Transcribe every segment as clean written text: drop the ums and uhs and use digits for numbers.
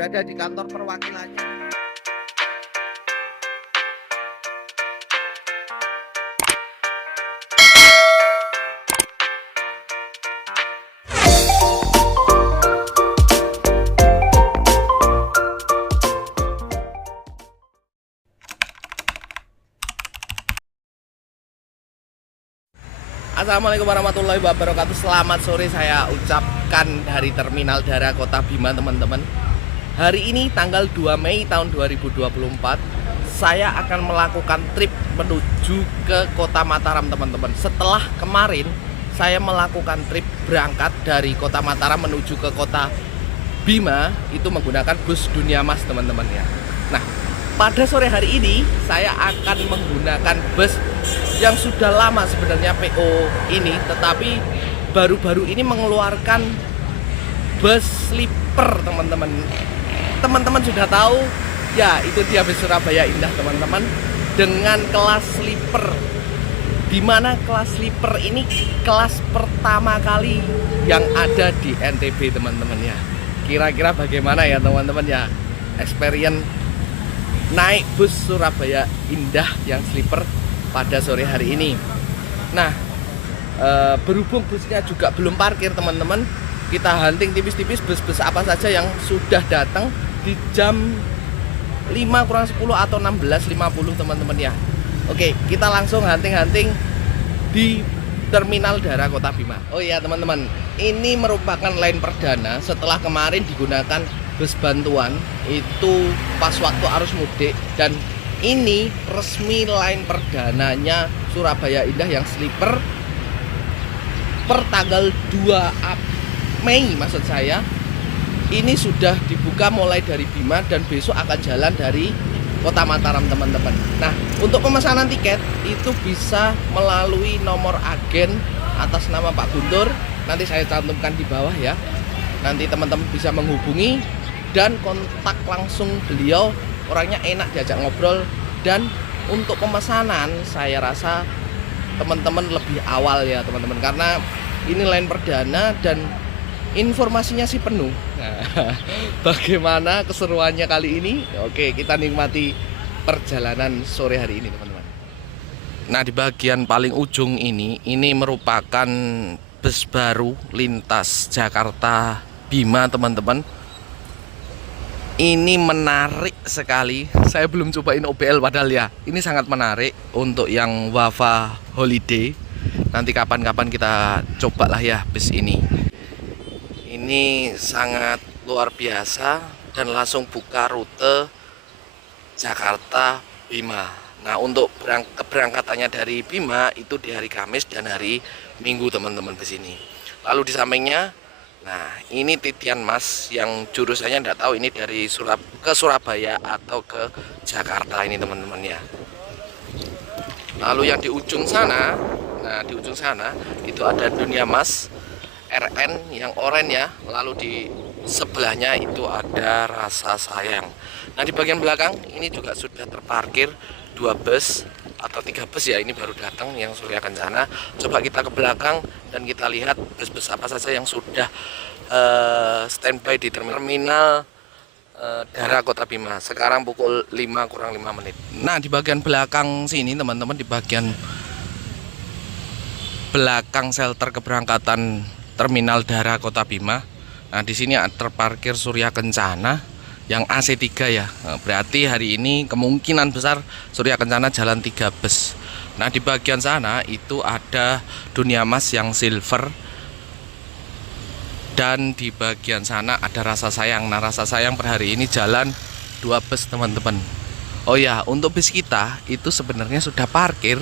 berada di kantor perwakilannya. Assalamualaikum warahmatullahi wabarakatuh. Selamat sore saya ucapkan dari Terminal Dara Kota Bima, teman-teman. Hari ini tanggal 2 Mei tahun 2024, saya akan melakukan trip menuju ke Kota Mataram, teman-teman. Setelah kemarin saya melakukan trip berangkat dari Kota Mataram menuju ke Kota Bima, itu menggunakan bus Dunia Mas, teman-teman ya. Nah, pada sore hari ini saya akan menggunakan bus yang sudah lama sebenarnya PO ini, tetapi baru-baru ini mengeluarkan bus sleeper, teman-teman. Teman-teman sudah tahu ya, itu dia bus Surabaya Indah, teman-teman, dengan kelas sleeper, dimana kelas sleeper ini kelas pertama kali yang ada di NTB, teman-teman ya. Kira-kira bagaimana ya, teman-teman ya, experience naik bus Surabaya Indah yang sleeper pada sore hari ini. Nah, berhubung busnya juga belum parkir, teman-teman, kita hunting tipis-tipis bus-bus apa saja yang sudah datang di jam 5 kurang 10 atau 16.50, teman-teman ya. Oke, kita langsung hunting-hunting di Terminal Dara Kota Bima. Oh iya, teman-teman, ini merupakan line perdana setelah kemarin digunakan bus bantuan itu pas waktu arus mudik, dan ini resmi line perdananya Surabaya Indah yang sleeper per tanggal 2 Mei maksud saya. Ini sudah dibuka mulai dari Bima dan besok akan jalan dari Kota Mataram, teman-teman. Nah, untuk pemesanan tiket itu bisa melalui nomor agen atas nama Pak Guntur. Nanti saya cantumkan di bawah ya. Nanti teman-teman bisa menghubungi dan kontak langsung beliau. Orangnya enak diajak ngobrol, dan untuk pemesanan saya rasa teman-teman lebih awal ya, teman-teman, karena ini line perdana dan informasinya sih penuh. Nah, bagaimana keseruannya kali ini? Oke, kita nikmati perjalanan sore hari ini, teman-teman. Nah, di bagian paling ujung ini merupakan bus baru lintas Jakarta Bima, teman-teman. Ini menarik sekali. Saya belum cobain OBL padahal ya. Ini sangat menarik untuk yang Wafa Holiday. Nanti kapan-kapan kita cobalah ya bus ini. Ini sangat luar biasa dan langsung buka rute Jakarta Bima. Nah, untuk keberangkatannya dari Bima itu di hari Kamis dan hari Minggu, teman-teman, bus ini. Lalu di sampingnya, nah, ini titian Mas yang jurusannya tidak tahu ini dari ke Surabaya atau ke Jakarta ini, teman-teman ya. Lalu yang di ujung sana, nah di ujung sana itu ada Dunia Mas RN yang oranye ya. Lalu di sebelahnya itu ada Rasa Sayang. Nah, di bagian belakang ini juga sudah terparkir 2 bus atau 3 bus ya, ini baru datang yang Surya Kencana. Coba kita ke belakang dan kita lihat bus-bus apa saja yang sudah standby di terminal Dara Kota Bima. Sekarang pukul 5 kurang 5 menit. Nah, di bagian belakang sini, teman-teman, di bagian belakang shelter keberangkatan Terminal Dara Kota Bima. Nah, di sini terparkir Surya Kencana yang AC3 ya. Berarti hari ini kemungkinan besar Surya Kencana jalan 3 bus. Nah, di bagian sana itu ada Dunia Mas yang silver, dan di bagian sana ada Rasa Sayang. Nah, Rasa Sayang per hari ini jalan 2 bus, teman-teman. Oh ya, untuk bus kita itu sebenarnya sudah parkir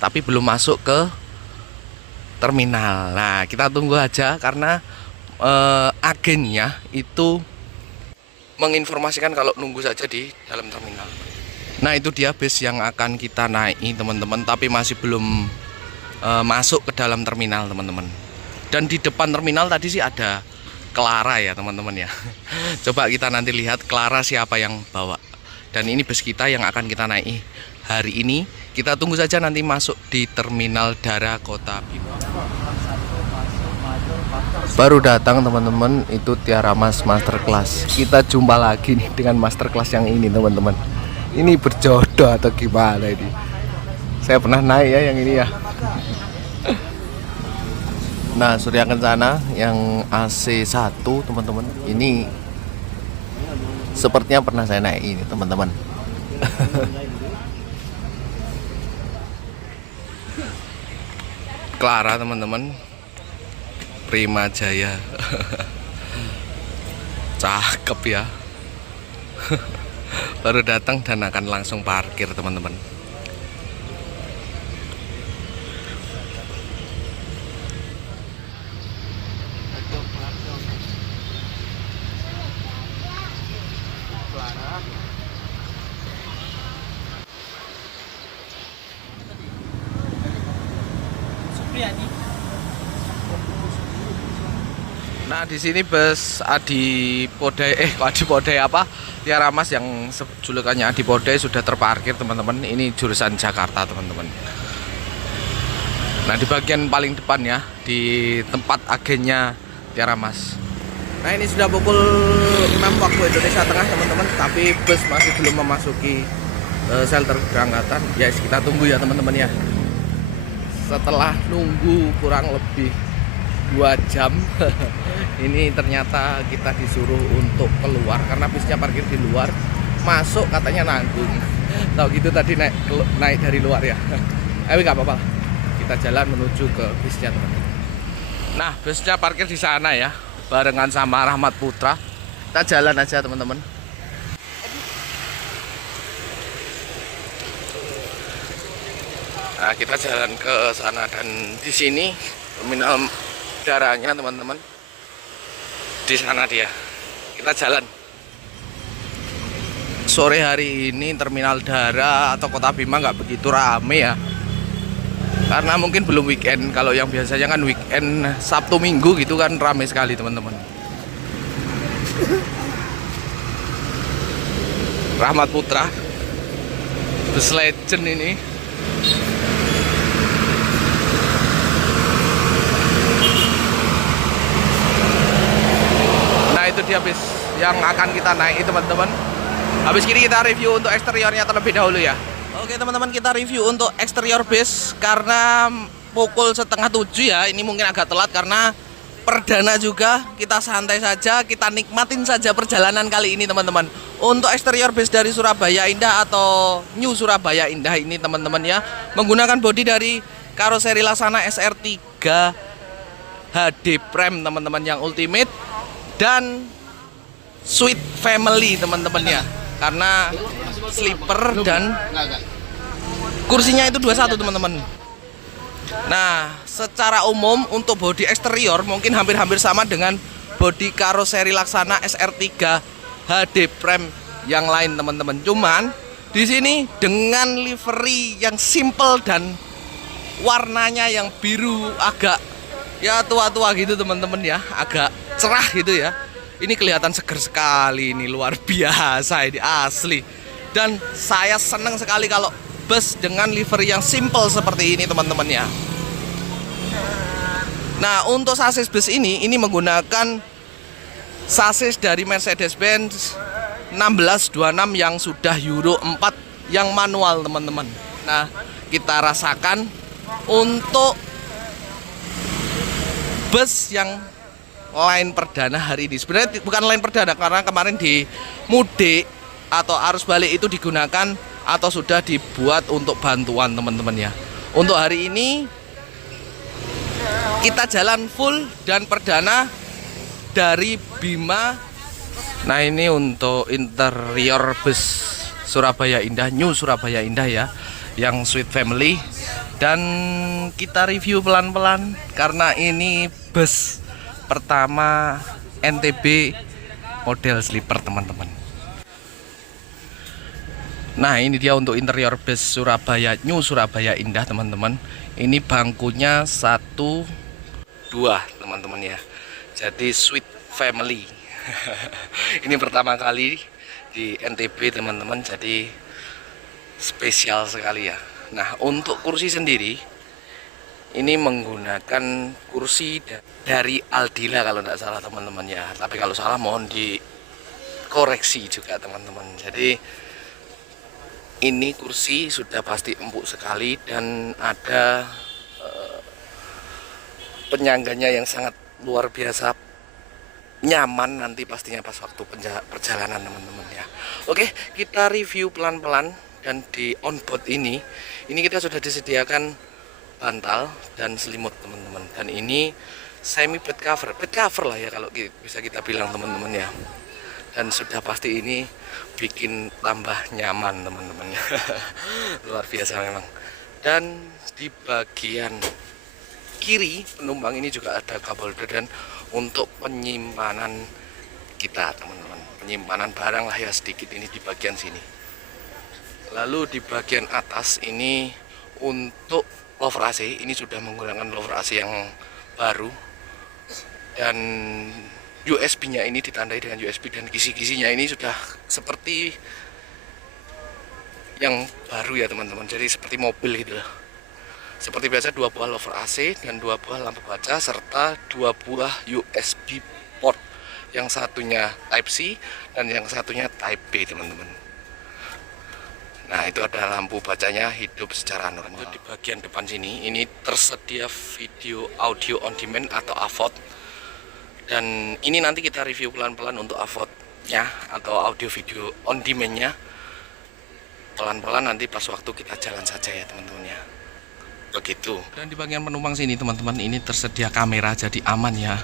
tapi belum masuk ke terminal. Nah, kita tunggu aja karena agennya itu menginformasikan kalau nunggu saja di dalam terminal. Nah, itu dia bus yang akan kita naiki, teman-teman, tapi masih belum masuk ke dalam terminal, teman-teman. Dan di depan terminal tadi sih ada Clara ya, teman-teman ya. Coba kita nanti lihat Clara siapa yang bawa. Dan ini bus kita yang akan kita naiki hari ini. Kita tunggu saja nanti masuk di Terminal Dara Kota Bima. Baru datang teman-teman, itu Tiara Mas Masterclass. Kita jumpa lagi nih dengan Masterclass yang ini teman-teman. Ini berjodoh atau gimana ini? Saya pernah naik ya yang ini ya. Nah, Surya Kencana yang AC1 teman-teman. Ini sepertinya pernah saya naik ini teman-teman. Clara teman-teman, Prima Jaya. Cakep ya. Baru datang dan akan langsung parkir teman-teman. Nah, di sini bus Adipodai Adipodai apa? Tiara Mas yang julukannya Adipodai sudah terparkir, teman-teman. Ini jurusan Jakarta, teman-teman. Nah, di bagian paling depan ya, di tempat agennya Tiara Mas. Nah, ini sudah pukul 6 waktu Indonesia Tengah, teman-teman, tapi bus masih belum memasuki shelter keberangkatan. Ya, kita tunggu ya, teman-teman ya. Setelah nunggu kurang lebih 2 jam ini ternyata kita disuruh untuk keluar karena busnya parkir di luar, masuk katanya nanggung. Tahu gitu tadi naik dari luar ya. Tapi nggak apa-apa, kita jalan menuju ke busnya, teman-teman. Nah, busnya parkir di sana ya, barengan sama Rahmat Putra. Kita jalan aja, teman-teman. Nah, kita jalan ke sana dan di sini terminal udaranya, teman-teman. Di sana dia. Kita jalan. Sore hari ini terminal udara atau Kota Bima nggak begitu rame ya. Karena mungkin belum weekend. Kalau yang biasanya kan weekend Sabtu Minggu gitu kan rame sekali, teman-teman. Rahmat Putra, bus legend ini. Nah, itu dia bis yang akan kita naik, teman-teman. Habis ini kita review untuk eksteriornya terlebih dahulu ya. Oke, teman-teman, kita review untuk eksterior bis karena pukul 6:30 ya. Ini mungkin agak telat karena perdana juga. Kita santai saja, kita nikmatin saja perjalanan kali ini, teman-teman. Untuk eksterior bis dari Surabaya Indah atau New Surabaya Indah ini, teman-teman ya, menggunakan bodi dari karoseri Laksana SR3 HD Prime, teman-teman, yang ultimate dan Sweet Family, teman-teman ya. Karena sleeper dan kursinya itu 21, teman-teman. Nah, secara umum untuk bodi eksterior mungkin hampir-hampir sama dengan bodi karoseri Laksana SR3 HD Prime yang lain, teman-teman. Cuman di sini dengan livery yang simple dan warnanya yang biru agak ya tua-tua gitu, teman-teman ya, agak cerah gitu ya. Ini kelihatan seger sekali, ini luar biasa, ini asli. Dan saya senang sekali kalau bus dengan livery yang simple seperti ini, teman-teman ya. Nah, untuk sasis bus ini menggunakan sasis dari Mercedes-Benz 1626 yang sudah Euro 4 yang manual, teman-teman. Nah, kita rasakan untuk bus yang line perdana hari ini. Sebenarnya bukan line perdana karena kemarin di mudik atau arus balik itu digunakan atau sudah dibuat untuk bantuan, teman-teman ya. Untuk hari ini kita jalan full dan perdana dari Bima. Nah, ini untuk interior bus Surabaya Indah, New Surabaya Indah ya, yang Sweet Family. Dan kita review pelan-pelan karena ini bus pertama NTB model sleeper, teman-teman. Nah, ini dia untuk interior bus Surabaya New Surabaya Indah, teman-teman. Ini bangkunya 1, 2, teman-teman ya. Jadi Sweet Family. Ini pertama kali di NTB, teman-teman. Jadi spesial sekali ya. Nah, untuk kursi sendiri ini menggunakan kursi dari Aldila kalau tidak salah teman-teman ya. Tapi kalau salah mohon dikoreksi juga teman-teman. Jadi ini kursi sudah pasti empuk sekali dan ada penyangganya yang sangat luar biasa nyaman nanti pastinya pas waktu perjalanan teman-teman ya. Oke, kita review pelan-pelan. Dan di onboard ini kita sudah disediakan bantal dan selimut teman-teman. Dan ini semi bed cover lah ya kalau bisa kita bilang teman-teman ya. Dan sudah pasti ini bikin tambah nyaman teman-teman ya. Luar biasa memang. Dan di bagian kiri penumpang ini juga ada kabel dan untuk penyimpanan kita teman-teman, penyimpanan barang lah ya sedikit ini di bagian sini. Lalu di bagian atas ini untuk lover AC, ini sudah menggunakan lover AC yang baru dan USB nya ini ditandai dengan USB dan kisi-kisinya ini sudah seperti yang baru ya teman-teman, jadi seperti mobil gitu loh. Seperti biasa 2 buah lover AC dan 2 buah lampu kaca serta 2 buah USB port, yang satunya Type C dan yang satunya Type B teman-teman. Nah itu ada lampu bacanya hidup secara normal. Di bagian depan sini ini tersedia video audio on demand atau AVOD. Dan ini nanti kita review pelan-pelan untuk AVOD-nya atau audio video on demand-nya. Pelan-pelan nanti pas waktu kita jalan saja ya teman-teman ya. Begitu. Dan di bagian penumpang sini teman-teman ini tersedia kamera jadi aman ya.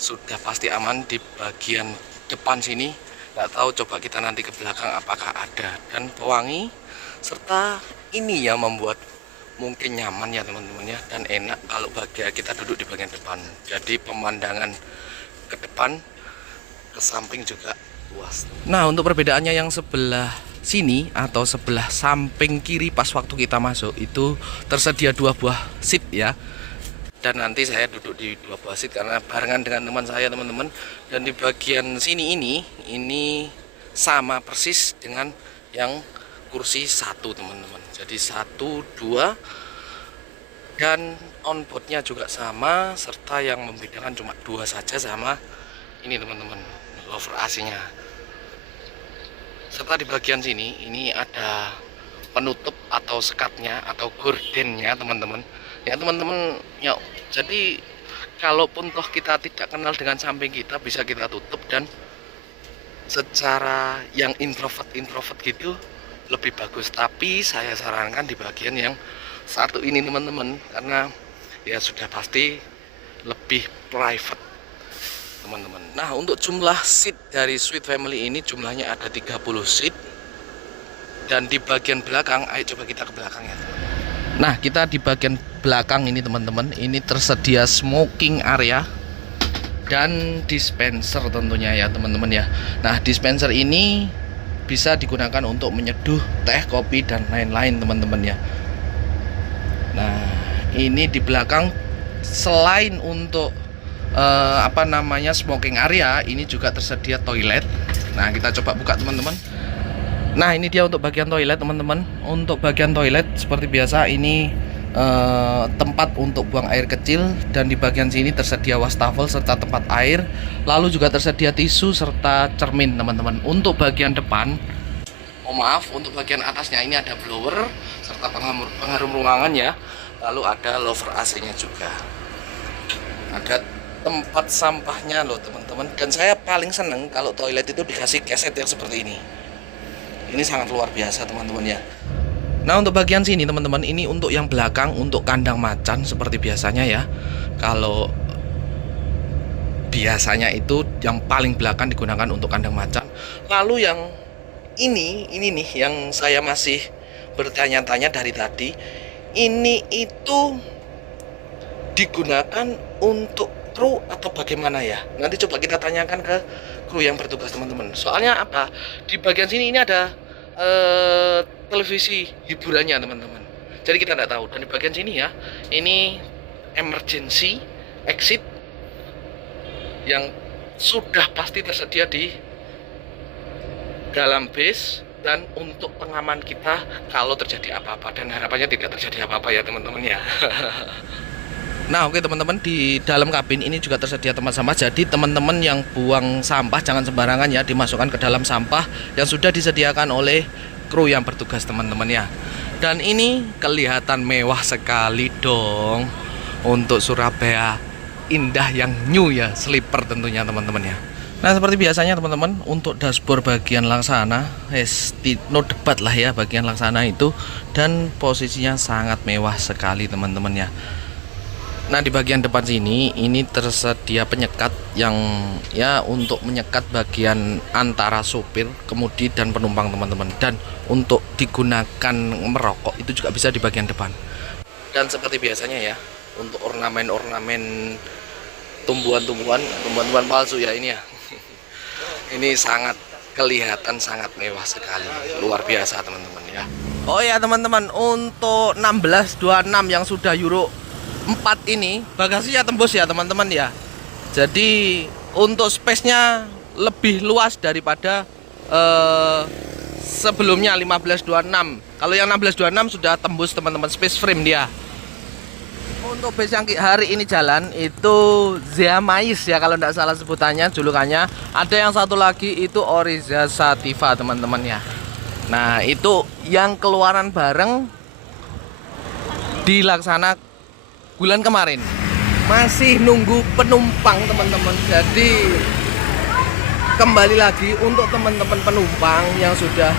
Sudah pasti aman di bagian depan sini. Nggak tahu, coba kita nanti ke belakang apakah ada. Dan pewangi serta ini yang membuat mungkin nyaman ya teman-teman ya, dan enak kalau kita duduk di bagian depan. Jadi pemandangan ke depan ke samping juga luas. Nah untuk perbedaannya yang sebelah sini atau sebelah samping kiri pas waktu kita masuk itu tersedia 2 buah seat ya. Dan nanti saya duduk di 2 buah seat karena barengan dengan teman saya teman-teman. Dan di bagian sini ini sama persis dengan yang kursi 1 teman-teman. Jadi 1, 2 dan onboardnya juga sama, serta yang membedakan cuma 2 saja sama ini teman-teman, lover AC nya. Serta di bagian sini ini ada penutup atau sekatnya atau gordennya teman-teman ya teman-teman ya. Jadi kalaupun toh kita tidak kenal dengan samping kita bisa kita tutup, dan secara yang introvert gitu lebih bagus. Tapi saya sarankan di bagian yang satu ini teman-teman, karena ya sudah pasti lebih private teman-teman. Nah untuk jumlah seat dari Sweet Family ini jumlahnya ada 30 seat. Dan di bagian belakang, ayo coba kita ke belakang ya. Nah kita di bagian belakang ini teman-teman, ini tersedia smoking area dan dispenser tentunya ya teman-teman ya. Nah dispenser ini bisa digunakan untuk menyeduh teh, kopi dan lain-lain teman-teman ya. Nah ini di belakang selain untuk smoking area, ini juga tersedia toilet. Nah kita coba buka teman-teman. Nah ini dia untuk bagian toilet teman-teman. Untuk bagian toilet seperti biasa ini tempat untuk buang air kecil, dan di bagian sini tersedia wastafel serta tempat air. Lalu juga tersedia tisu serta cermin teman-teman. Untuk bagian depan, untuk bagian atasnya ini ada blower serta pengharum ruangan ya. Lalu ada lover AC nya juga. Ada tempat sampahnya loh teman-teman. Dan saya paling seneng kalau toilet itu dikasih keset yang seperti ini. Ini sangat luar biasa teman-teman ya. Nah untuk bagian sini teman-teman, ini untuk yang belakang untuk kandang macan seperti biasanya ya. Kalau biasanya itu yang paling belakang digunakan untuk kandang macan. Lalu yang ini nih yang saya masih bertanya-tanya dari tadi, ini itu digunakan untuk kru atau bagaimana ya? Nanti coba kita tanyakan ke kru yang bertugas teman-teman. Soalnya apa? Di bagian sini ini ada televisi hiburannya teman-teman. Jadi kita tidak tahu. Dan di bagian sini ya, ini emergency exit yang sudah pasti tersedia di dalam base dan untuk pengaman kita kalau terjadi apa-apa, dan harapannya tidak terjadi apa-apa ya teman-teman ya. Nah oke teman-teman, di dalam kabin ini juga tersedia tempat sampah. Jadi teman-teman yang buang sampah jangan sembarangan ya, dimasukkan ke dalam sampah yang sudah disediakan oleh kru yang bertugas teman-teman ya. Dan ini kelihatan mewah sekali dong untuk Surabaya Indah yang new ya, sleeper tentunya teman-teman ya. Nah seperti biasanya teman-teman, untuk dashboard bagian laksana no debat lah ya, bagian laksana itu, dan posisinya sangat mewah sekali teman-teman ya. Nah di bagian depan sini ini tersedia penyekat yang ya untuk menyekat bagian antara sopir, kemudi dan penumpang teman-teman. Dan untuk digunakan merokok itu juga bisa di bagian depan. Dan seperti biasanya ya, untuk ornamen-ornamen tumbuhan-tumbuhan palsu ya ini ya. Ini sangat kelihatan sangat mewah sekali, luar biasa teman-teman ya. Oh ya teman-teman, untuk 1626 yang sudah Euro 4 ini bagasinya tembus ya teman-teman ya. Jadi untuk space-nya lebih luas daripada sebelumnya 1526. Kalau yang 1626 sudah tembus teman-teman, space frame dia. Untuk base yang hari ini jalan itu Zeamais ya kalau tidak salah sebutannya, julukannya. Ada yang satu lagi itu Oriza Sativa teman-teman ya. Nah itu yang keluaran bareng dilaksana bulan kemarin, masih nunggu penumpang teman-teman. Jadi kembali lagi untuk teman-teman penumpang yang sudah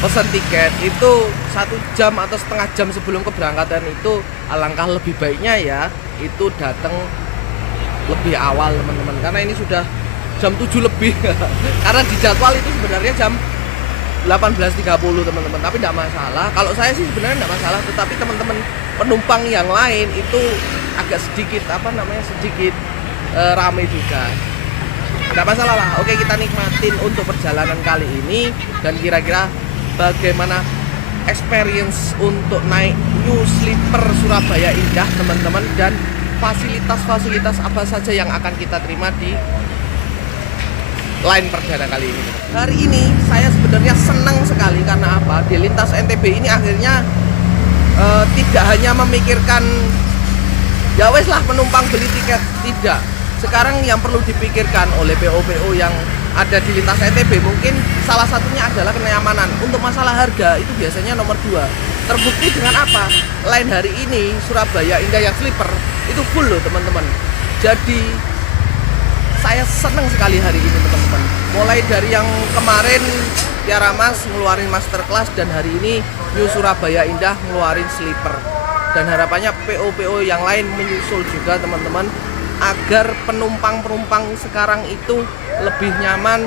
pesan tiket itu 1 jam atau setengah jam sebelum keberangkatan itu alangkah lebih baiknya ya itu datang lebih awal teman-teman, karena ini sudah jam 7 lebih. Karena di jadwal itu sebenarnya jam 18.30 teman-teman, tapi tidak masalah. Kalau saya sih sebenarnya tidak masalah, tetapi teman-teman penumpang yang lain itu agak sedikit sedikit ramai juga. Tidak masalah lah. Oke, kita nikmatin untuk perjalanan kali ini, dan kira-kira bagaimana experience untuk naik New Sleeper Surabaya Indah teman-teman, dan fasilitas-fasilitas apa saja yang akan kita terima di line perdana kali ini. Hari ini saya sebenarnya senang sekali karena apa? Di lintas NTB ini akhirnya tidak hanya memikirkan ya wes lah penumpang beli tiket, tidak. Sekarang yang perlu dipikirkan oleh PO-PO yang ada di lintas NTB mungkin salah satunya adalah kenyamanan. Untuk masalah harga itu biasanya nomor 2. Terbukti dengan apa? Line hari ini Surabaya Indah yang sleeper itu full loh teman-teman. Jadi saya senang sekali hari ini teman-teman. Mulai dari yang kemarin Tiara Mas ngeluarin masterclass, dan hari ini New Surabaya Indah ngeluarin sleeper. Dan harapannya PO-PO yang lain menyusul juga teman-teman, agar penumpang-penumpang sekarang itu lebih nyaman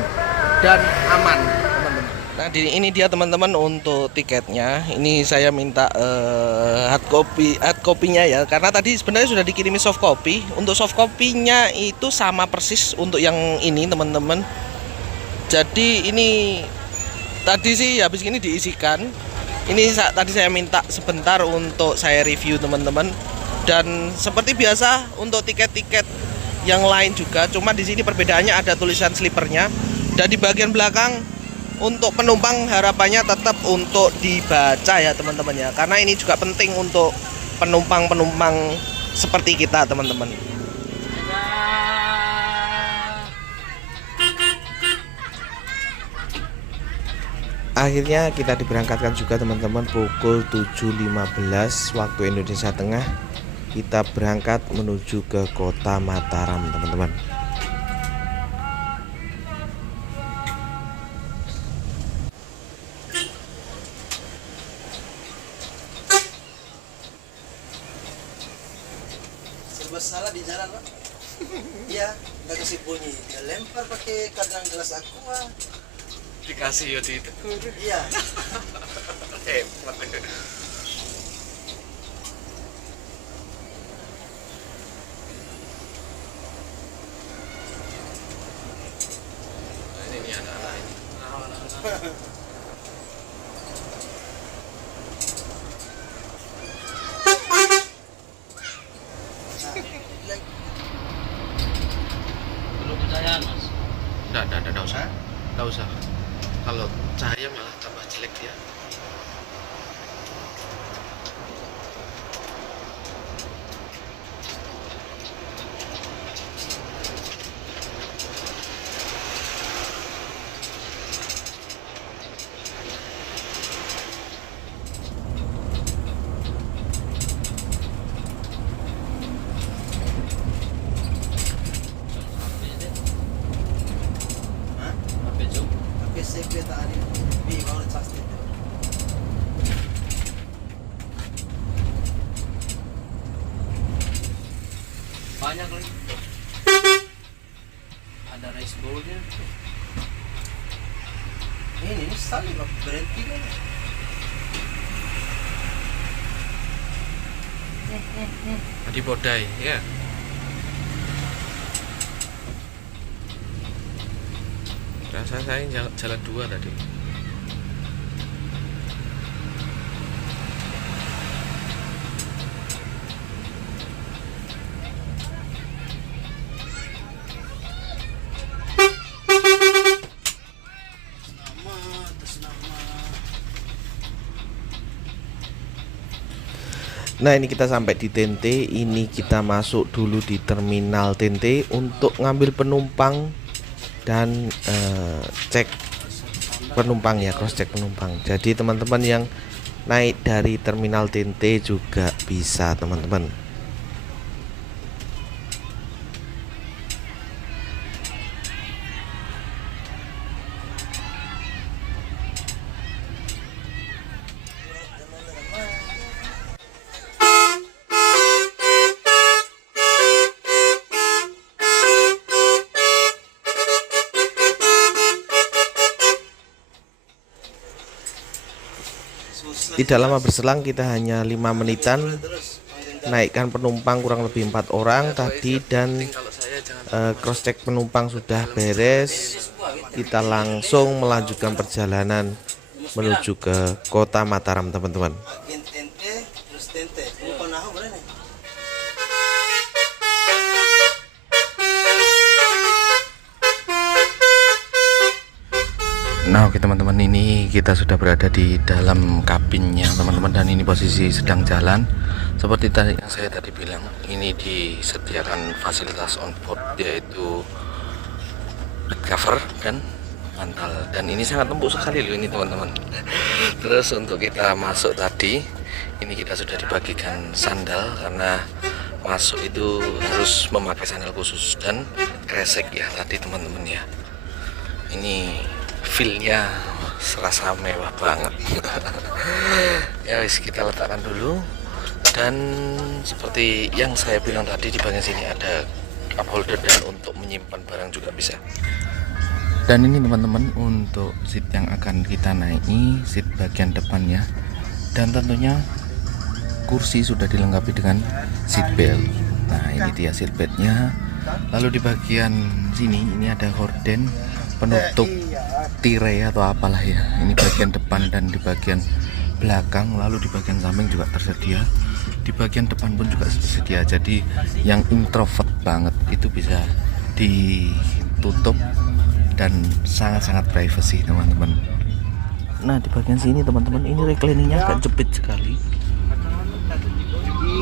dan aman teman-teman. Nah ini dia teman-teman untuk tiketnya. Ini saya minta hard copy-nya ya, karena tadi sebenarnya sudah dikirimi soft copy. Untuk soft copy-nya itu sama persis untuk yang ini teman-teman. Jadi ini tadi sih habis ini diisikan. Ini tadi saya minta sebentar untuk saya review teman-teman. Dan seperti biasa untuk tiket-tiket yang lain juga, cuma di sini perbedaannya ada tulisan sleepernya. Dan di bagian belakang untuk penumpang harapannya tetap untuk dibaca ya teman-teman ya, karena ini juga penting untuk penumpang-penumpang seperti kita teman-teman. Akhirnya kita diberangkatkan juga teman-teman pukul 7.15 waktu Indonesia Tengah. Kita berangkat menuju ke kota Mataram teman-teman. Serba salah di jalan Pak. Iya, nggak kasih bunyi. Dia lempar pakai kadang gelas aqua. Dikasih ya ditegur. Iya. Hebat. Ini anak-anak ini. Belum percayaan Mas. Enggak usah. Enggak usah. Kalau cahaya malah tambah jelek. ya. Pakai CP tadi. Bi baru cas itu. Banyak lagi. Ada rice bowl-nya. Ini sekali berhenti kan. Di Bodai ya. Rasa saya jalan dua tadi. Nah, ini kita sampai di Tente. Ini kita masuk dulu di terminal Tente untuk ngambil penumpang dan cek penumpang ya, cross check penumpang. Jadi teman-teman yang naik dari terminal Tente juga bisa, teman-teman. Tidak lama berselang, kita hanya 5 menitan naikkan penumpang kurang lebih 4 orang tadi, dan cross check penumpang sudah beres. Kita langsung melanjutkan perjalanan menuju ke kota Mataram, teman-teman. Nah, oke teman-teman, ini kita sudah berada di dalam kabinnya, teman-teman, dan ini posisi sedang jalan. Seperti tadi yang saya tadi bilang, ini disediakan fasilitas on board, yaitu bed cover dan bantal, dan ini sangat empuk sekali loh ini, teman-teman. Terus untuk kita masuk tadi, ini kita sudah dibagikan sandal, karena masuk itu harus memakai sandal khusus dan kresek ya tadi, teman-teman ya. Ini feel-nya serasa mewah banget. Ya wis, kita letakkan dulu. Dan seperti yang saya bilang tadi, di bagian sini ada cup holder dan untuk menyimpan barang juga bisa. Dan ini teman-teman, untuk seat yang akan kita naiki, seat bagian depannya, dan tentunya kursi sudah dilengkapi dengan seat belt. Nah, ini dia seat beltnya. Lalu di bagian sini ini ada horden penutup tirai atau apalah ya. Ini bagian depan dan di bagian belakang. Lalu di bagian samping juga tersedia. Di bagian depan pun juga tersedia. Jadi yang introvert banget itu bisa ditutup dan sangat-sangat privacy, teman-teman. Nah, di bagian sini teman-teman, ini recliningnya agak jepit sekali.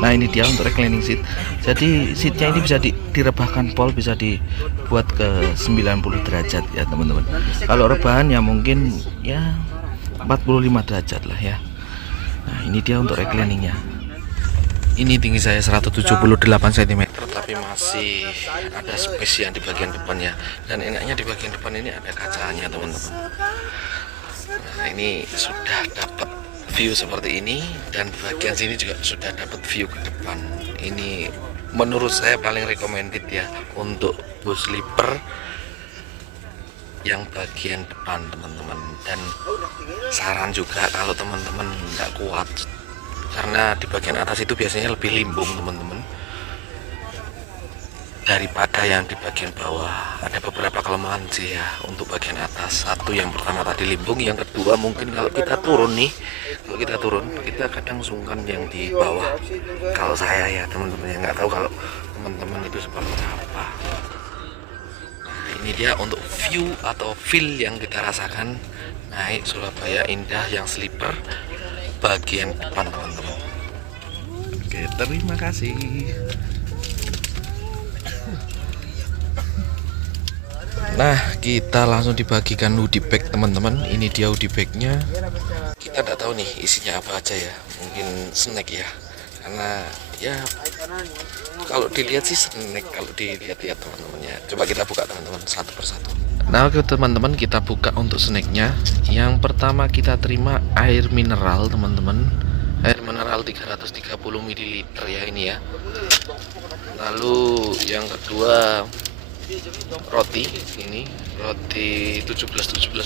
Nah, ini dia untuk reclining seat. Jadi seatnya ini bisa direbahkan pol, bisa dibuat ke 90 derajat ya, teman-teman. Kalau rebahan ya mungkin ya 45 derajat lah ya. Nah, ini dia untuk recliningnya. Ini tinggi saya 178 cm, tapi masih ada space yang di bagian depannya. Dan enaknya di bagian depan ini ada kacanya, teman-teman. Nah, ini sudah dapat view seperti ini, dan bagian sini juga sudah dapat view ke depan. Ini menurut saya paling recommended ya untuk bus sleeper yang bagian depan, teman-teman. Dan saran juga kalau teman-teman nggak kuat, karena di bagian atas itu biasanya lebih limbung, teman-teman, daripada yang di bagian bawah. Ada beberapa kelemahan sih ya untuk bagian atas. Satu, yang pertama tadi limbung. Yang kedua, mungkin kalau kita turun nih, kita kadang sungkan yang di bawah. Kalau saya ya, teman-teman, yang nggak tahu kalau teman-teman itu seperti apa. Nah, ini dia untuk view atau feel yang kita rasakan naik Surabaya Indah yang sleeper bagian depan teman-teman. Oke, terima kasih. Nah, kita langsung dibagikan hoodie bag teman-teman. Ini dia hoodie bagnya. Kita tidak tahu nih isinya apa aja ya. Mungkin snack ya. Karena ya kalau dilihat sih snack, kalau dilihat-lihat teman-temannya. Coba kita buka teman-teman satu persatu. Nah, oke teman-teman, kita buka untuk snacknya. Yang pertama kita terima air mineral teman-teman. Air mineral 330 ml ya ini ya. Lalu yang kedua roti, ini roti 17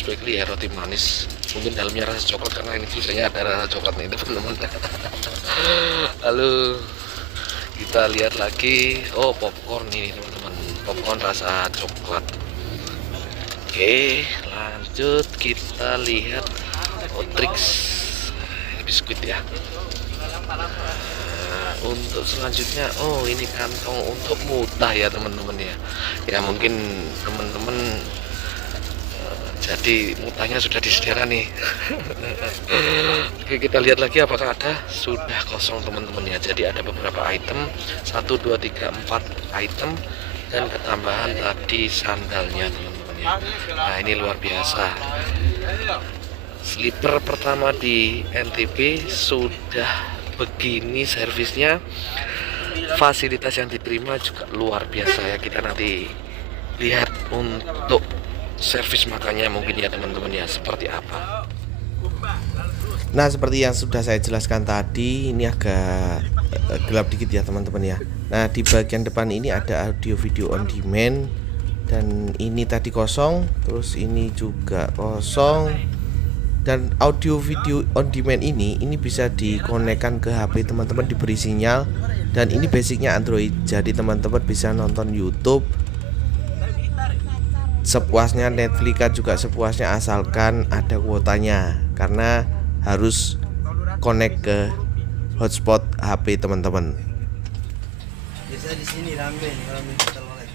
bakery ya, roti manis, mungkin dalamnya rasa coklat karena ini tulisannya ada rasa coklat nih teman-teman. Lalu kita lihat lagi, oh popcorn ini teman-teman, popcorn rasa coklat. Oke, lanjut kita lihat Otrix, ini biskuit ya. Untuk selanjutnya, oh ini kantong untuk mutah ya teman-teman ya. Ya mungkin teman-teman jadi mutahnya sudah disediakan nih. Oke, kita lihat lagi apakah ada. Sudah kosong teman-teman ya. Jadi ada beberapa item, 1, 2, 3, 4 item, dan ketambahan tadi sandalnya teman-teman ya. Nah ini luar biasa. Sleeper pertama di NTB sudah begini servisnya, fasilitas yang diterima juga luar biasa ya. Kita nanti lihat untuk servis makannya mungkin ya teman-teman ya seperti apa. Nah, seperti yang sudah saya jelaskan tadi, ini agak gelap dikit ya teman-teman ya. Nah, di bagian depan ini ada audio video on demand, dan ini tadi kosong, terus ini juga kosong. Dan audio video on demand ini bisa dikonekkan ke HP teman-teman, diberi sinyal, dan ini basicnya Android. Jadi teman-teman bisa nonton YouTube sepuasnya, Netflix juga sepuasnya, asalkan ada kuotanya, karena harus connect ke hotspot HP teman-teman. Biasa di sini rame kalau minta telolet.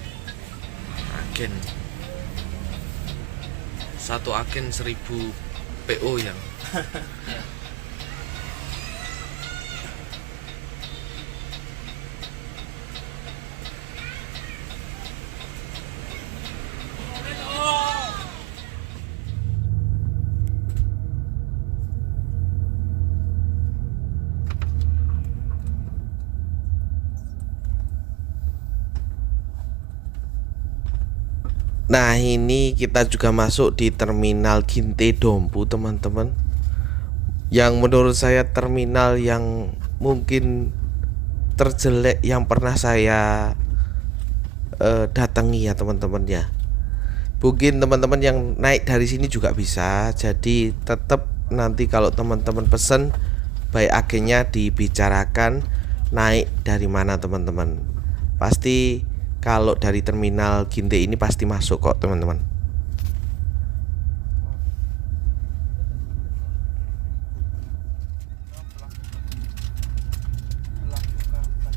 Agen. Satu agen 1000 PO yang Nah, ini kita juga masuk di terminal Ginte Dompu teman-teman, yang menurut saya terminal yang mungkin terjelek yang pernah saya datangi ya teman-teman ya. Mungkin teman-teman yang naik dari sini juga bisa. Jadi tetap nanti kalau teman-teman pesen, baik agennya dibicarakan naik dari mana teman-teman. Pasti kalau dari terminal Ginte ini pasti masuk kok teman-teman.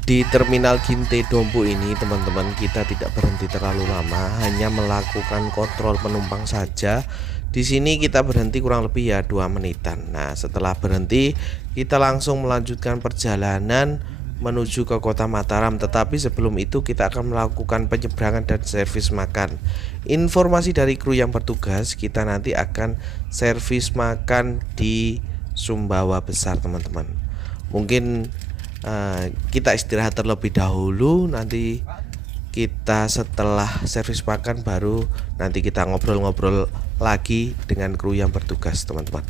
Di terminal Ginte Dompu ini teman-teman, kita tidak berhenti terlalu lama, hanya melakukan kontrol penumpang saja. Di sini kita berhenti kurang lebih ya 2 menitan. Nah, setelah berhenti kita langsung melanjutkan perjalanan menuju ke kota Mataram, tetapi sebelum itu kita akan melakukan penyeberangan dan servis makan. Informasi dari kru yang bertugas, kita nanti akan servis makan di Sumbawa Besar teman-teman. Mungkin kita istirahat terlebih dahulu, nanti kita setelah servis makan baru nanti kita ngobrol-ngobrol lagi dengan kru yang bertugas teman-teman.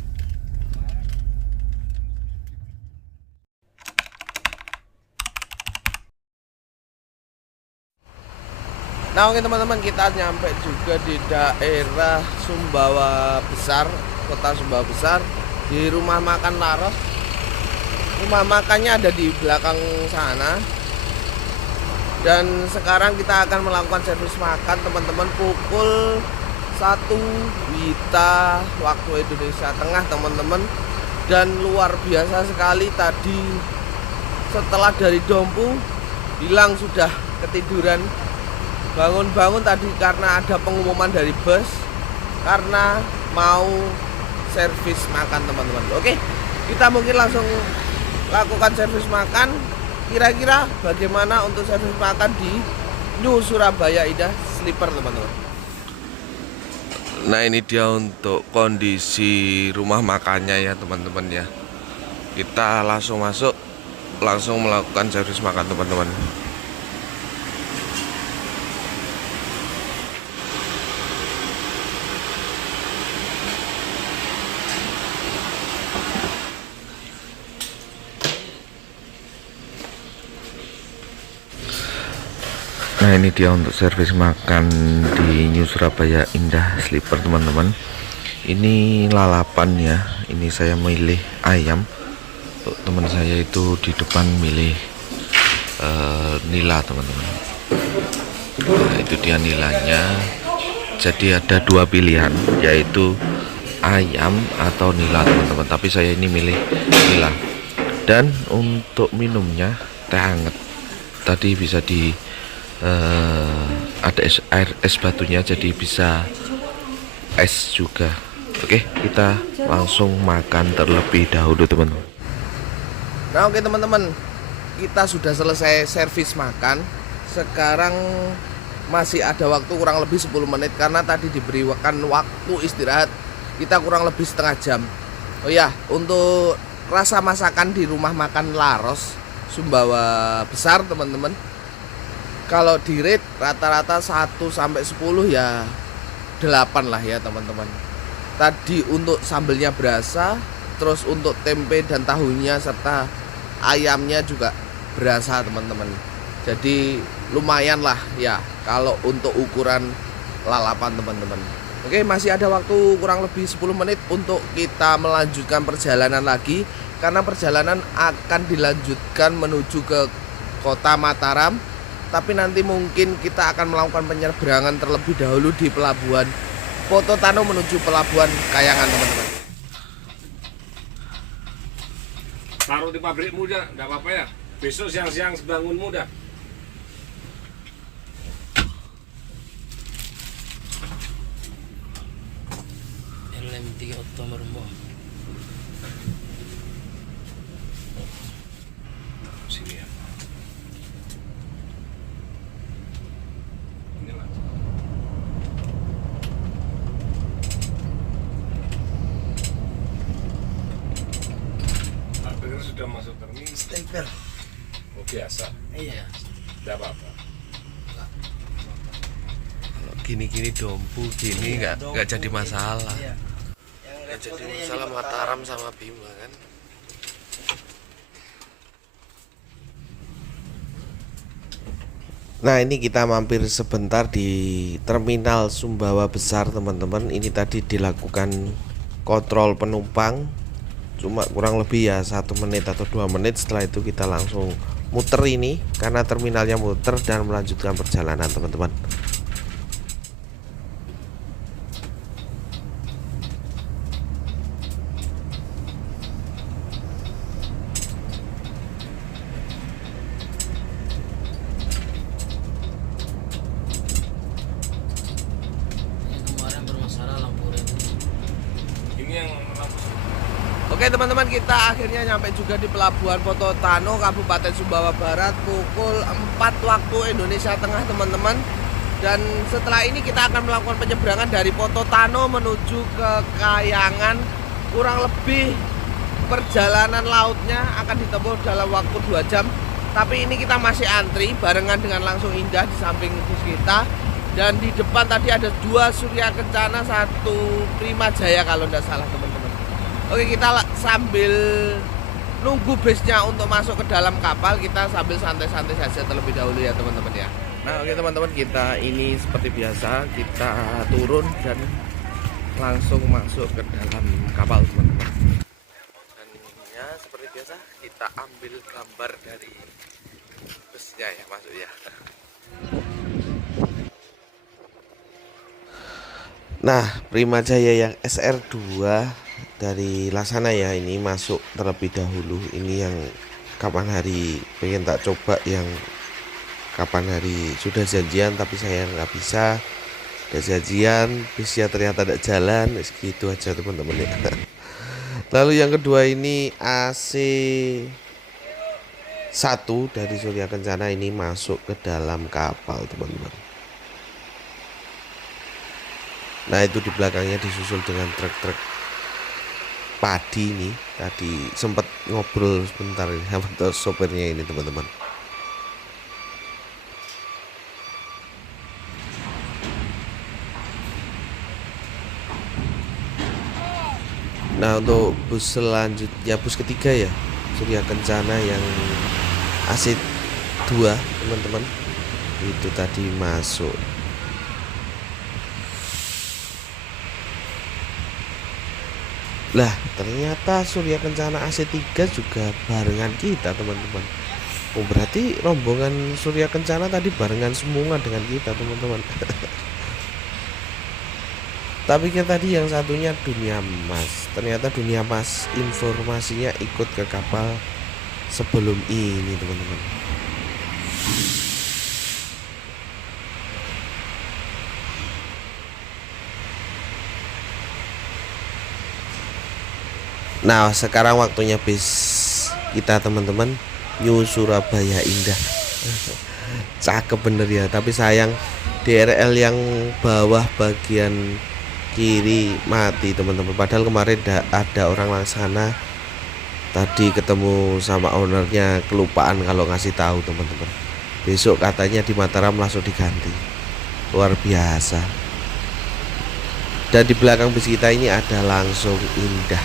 Nah oke teman-teman, kita nyampe juga di daerah Sumbawa Besar, kota Sumbawa Besar, di rumah makan Laros. Rumah makannya ada di belakang sana. Dan sekarang kita akan melakukan servis makan teman-teman pukul 1 WITA waktu Indonesia Tengah teman-teman. Dan luar biasa sekali tadi setelah dari Dompu hilang sudah ketiduran. Bangun-bangun tadi karena ada pengumuman dari bus, karena mau servis makan teman-teman. Oke, kita mungkin langsung lakukan servis makan. Kira-kira bagaimana untuk servis makan di New Surabaya Indah Sleeper teman-teman. Nah, ini dia untuk kondisi rumah makannya ya teman-teman ya. Kita langsung masuk, langsung melakukan servis makan teman-teman. Nah, ini dia untuk servis makan di New Surabaya Indah Sleeper teman-teman. Ini lalapan ya. Ini saya milih ayam. Untuk teman saya itu di depan milih nila teman-teman. Nah, itu dia nilanya. Jadi ada dua pilihan, yaitu ayam atau nila teman-teman. Tapi saya ini milih nila. Dan untuk minumnya teh hangat. Tadi bisa di ada air es batunya, jadi bisa es juga. Oke, kita langsung makan terlebih dahulu teman-teman. Nah, oke teman-teman, kita sudah selesai servis makan. Sekarang masih ada waktu kurang lebih 10 menit karena tadi diberikan waktu istirahat kita kurang lebih setengah jam. Oh ya, untuk rasa masakan di rumah makan Laros Sumbawa Besar teman-teman, kalau di rate rata-rata 1 sampai 10 ya 8 lah ya teman-teman. Tadi untuk sambelnya berasa, terus untuk tempe dan tahunya serta ayamnya juga berasa teman-teman. Jadi lumayan lah ya kalau untuk ukuran lalapan teman-teman. Oke, masih ada waktu kurang lebih 10 menit untuk kita melanjutkan perjalanan lagi, karena perjalanan akan dilanjutkan menuju ke kota Mataram. Tapi nanti mungkin kita akan melakukan penyeberangan terlebih dahulu di pelabuhan Pototano menuju pelabuhan Kayangan teman-teman. Taruh di pabrik muda, enggak apa-apa ya. Besok siang-siang bangun muda. LM3 Oktober Mbok. Sini ya. Inilah. Tapi sudah masuk terminal. Stempel. Oh, biasa. Iya. Enggak apa-apa. Kalau gini-gini dompu gini nggak jadi masalah. Iya. Nggak jadi masalah Mataram sama Bima kan. Nah, ini kita mampir sebentar di terminal Sumbawa Besar teman-teman. Ini tadi dilakukan kontrol penumpang, cuma kurang lebih ya 1 menit atau 2 menit. Setelah itu kita langsung muter ini karena terminalnya muter dan melanjutkan perjalanan teman-teman. Kemarin bermasalah lampu rem. Ini yang lampu. Oke teman-teman, kita akhirnya nyampe juga di pelabuhan Pototano, Kabupaten Sumbawa Barat pukul 4 waktu Indonesia Tengah teman-teman. Dan setelah ini kita akan melakukan penyeberangan dari Pototano menuju ke Kayangan. Kurang lebih perjalanan lautnya akan ditempuh dalam waktu 2 jam. Tapi ini kita masih antri barengan dengan Langsung Indah di samping bus kita. Dan di depan tadi ada 2 Surya Kencana, 1 Prima Jaya kalau tidak salah teman-teman. Oke, kita sambil nunggu busnya untuk masuk ke dalam kapal, kita sambil santai-santai saja terlebih dahulu ya teman-teman ya. Nah, oke teman-teman, kita ini seperti biasa kita turun dan langsung masuk ke dalam kapal teman-teman. Dan ya seperti biasa kita ambil gambar dari busnya ya, masuk ya. Nah, Prima Jaya yang SR2 dari Laksana ya, ini masuk terlebih dahulu. Ini yang kapan hari pengen tak coba, yang kapan hari sudah janjian tapi saya nggak bisa. Udah janjian, bisnya ternyata tidak jalan, segitu aja teman-teman ya. Lalu yang kedua ini AC 1 dari Surya Kencana ini masuk ke dalam kapal teman-teman. Nah itu di belakangnya disusul dengan truk-truk padi ini. Tadi sempat ngobrol sebentar sama sopirnya ini teman-teman. Nah untuk bus selanjutnya, bus ketiga ya, Surya Kencana yang AC 2 teman-teman, itu tadi masuk. Lah ternyata Surya Kencana AC 3 juga barengan kita teman-teman. Oh berarti rombongan Surya Kencana tadi barengan semua dengan kita teman-teman. Tapi kan tadi yang satunya Dunia Mas, ternyata Dunia Mas informasinya ikut ke kapal sebelum ini teman-teman. Nah sekarang waktunya bis kita teman-teman, New Surabaya Indah. Cakep bener ya, tapi sayang DRL yang bawah bagian kiri mati teman-teman. Padahal kemarin ada orang laksana, tadi ketemu sama ownernya, kelupaan kalau ngasih tahu teman-teman. Besok katanya di Mataram langsung diganti. Luar biasa. Dan di belakang bis kita ini ada langsung Indah.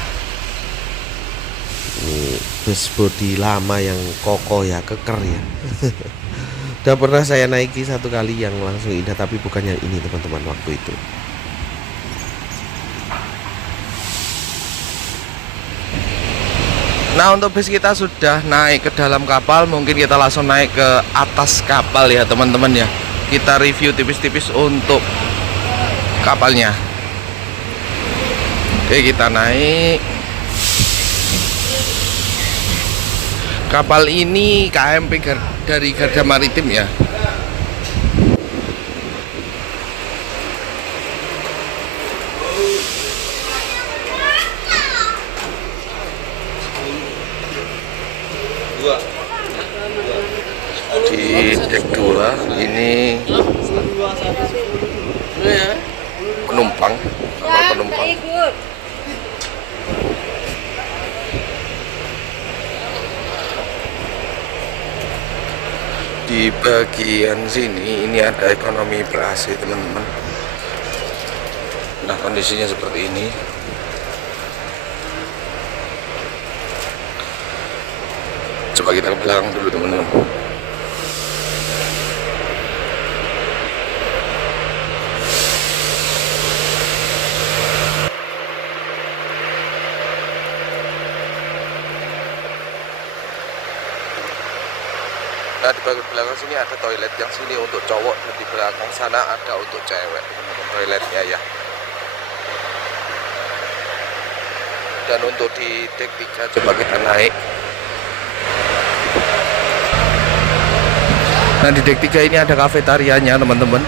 Ini bus bodi lama yang kokoh ya, keker ya. Udah pernah saya naiki satu kali yang langsung Indah, tapi bukan yang ini teman-teman waktu itu. Nah untuk bis kita sudah naik ke dalam kapal, mungkin kita langsung naik ke atas kapal ya teman-teman ya. Kita review tipis-tipis untuk kapalnya. Oke kita naik. Kapal ini KMP dari Garda Maritim ya. Di dek 2 ini penumpang, kamar penumpang. Di bagian sini ini ada ekonomi ber-AC teman-teman. Nah kondisinya seperti ini. Coba kita ke belakang dulu teman-teman. Nah di bagian belakang sini ada toilet, yang sini untuk cowok dan di belakang sana ada untuk cewek teman-teman, toiletnya ya. Dan untuk di dek 3 coba kita naik. Nah di dek 3 ini ada kafetarianya teman-teman.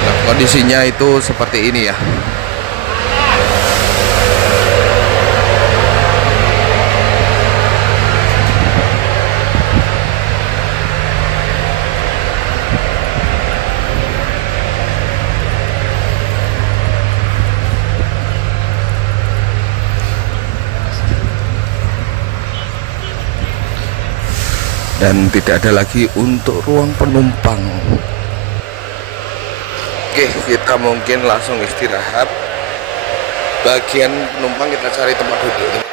Nah, kondisinya itu seperti ini ya. Dan tidak ada lagi untuk ruang penumpang. Oke kita mungkin langsung istirahat. Bagian penumpang kita cari tempat duduk.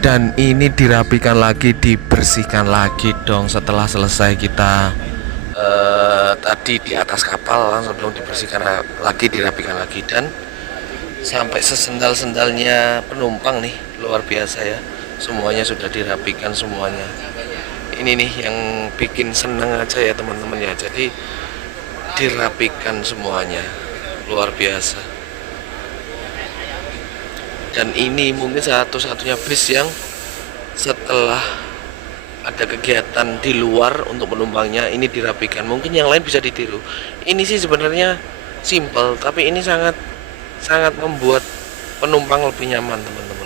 Dan ini dirapikan lagi, dibersihkan lagi dong setelah selesai kita tadi di atas kapal langsung dong dibersihkan lagi, dirapikan lagi, dan sampai sesendal-sendalnya penumpang nih, luar biasa ya, semuanya sudah dirapikan semuanya. Ini nih yang bikin seneng aja ya teman-teman ya, jadi dirapikan semuanya, luar biasa. Dan ini mungkin satu-satunya bis yang setelah ada kegiatan di luar untuk penumpangnya ini dirapikan. Mungkin yang lain bisa ditiru. Ini sih sebenarnya simple, tapi ini sangat membuat penumpang lebih nyaman teman-teman.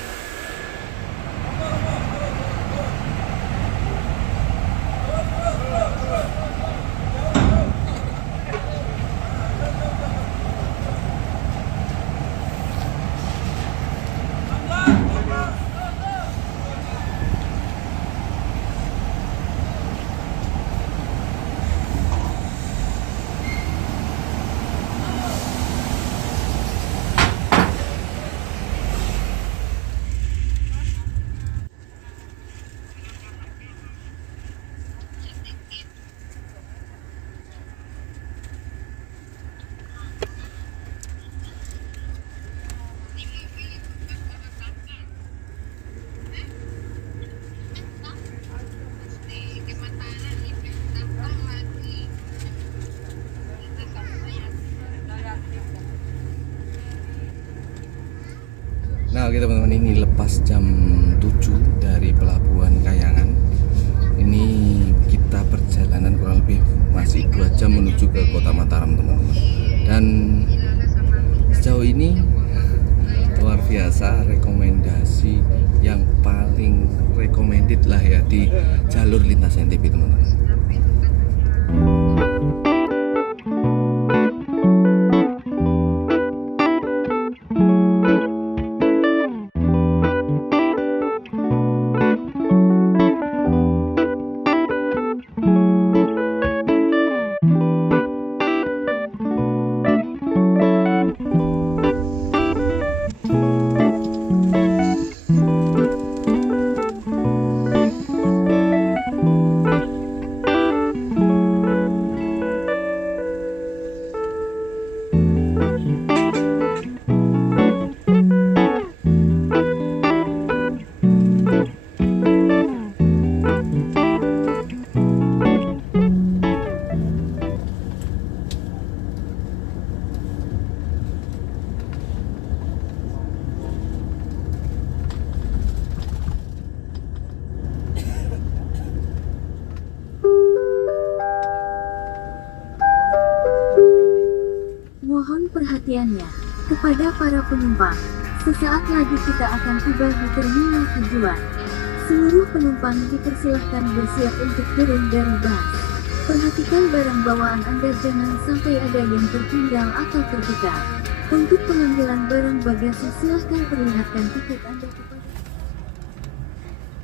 Nah oke teman-teman, ini lepas jam 7 dari Pelabuhan Kayangan. Ini kita perjalanan kurang lebih masih 2 jam menuju ke Kota Mataram teman-teman. Dan sejauh ini luar biasa, rekomendasi yang paling recommended lah ya di jalur lintas NTB teman-teman. Mohon perhatiannya kepada para penumpang. Sesaat lagi kita akan tiba di terminal tujuan. Seluruh penumpang dipersilahkan bersiap untuk turun dari bus. Perhatikan barang bawaan Anda, jangan sampai ada yang tertinggal atau tertukar. Untuk pengambilan barang bagasi silahkan perlihatkan tiket Anda kepada...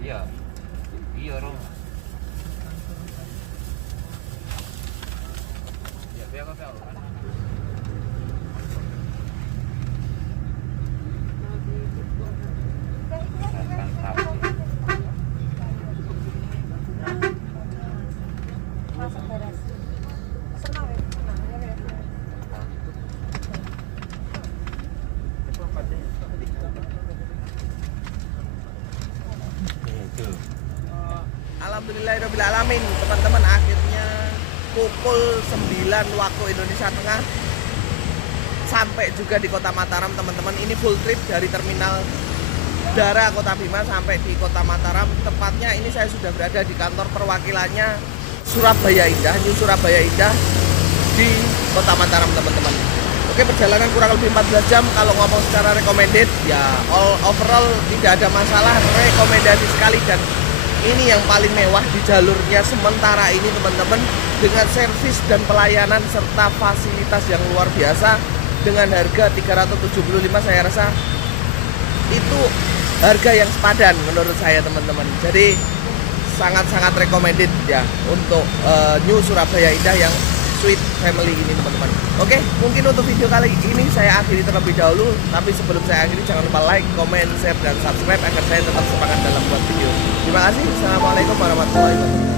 Iya Rom. Alhamdulillahirrahmanirrahim teman-teman, akhirnya pukul 9 waktu Indonesia Tengah sampai juga di Kota Mataram teman-teman. Ini full trip dari terminal udara Kota Bima sampai di Kota Mataram. Tepatnya ini saya sudah berada di kantor perwakilannya Surabaya Indah, New Surabaya Indah di Kota Mataram teman-teman. Oke, perjalanan kurang lebih 14 jam. Kalau ngomong secara recommended ya overall tidak ada masalah, rekomendasi sekali. Dan ini yang paling mewah di jalurnya sementara ini teman-teman, dengan servis dan pelayanan serta fasilitas yang luar biasa dengan harga 375. Saya rasa itu harga yang sepadan menurut saya teman-teman. Jadi sangat-sangat recommended ya untuk New Surabaya Indah yang Sweet Family ini teman-teman. Oke, mungkin untuk video kali ini saya akhiri terlebih dahulu. Tapi sebelum saya akhiri, jangan lupa like, comment, share, dan subscribe agar saya tetap semangat dalam buat video. Terima kasih. Assalamualaikum warahmatullahi wabarakatuh.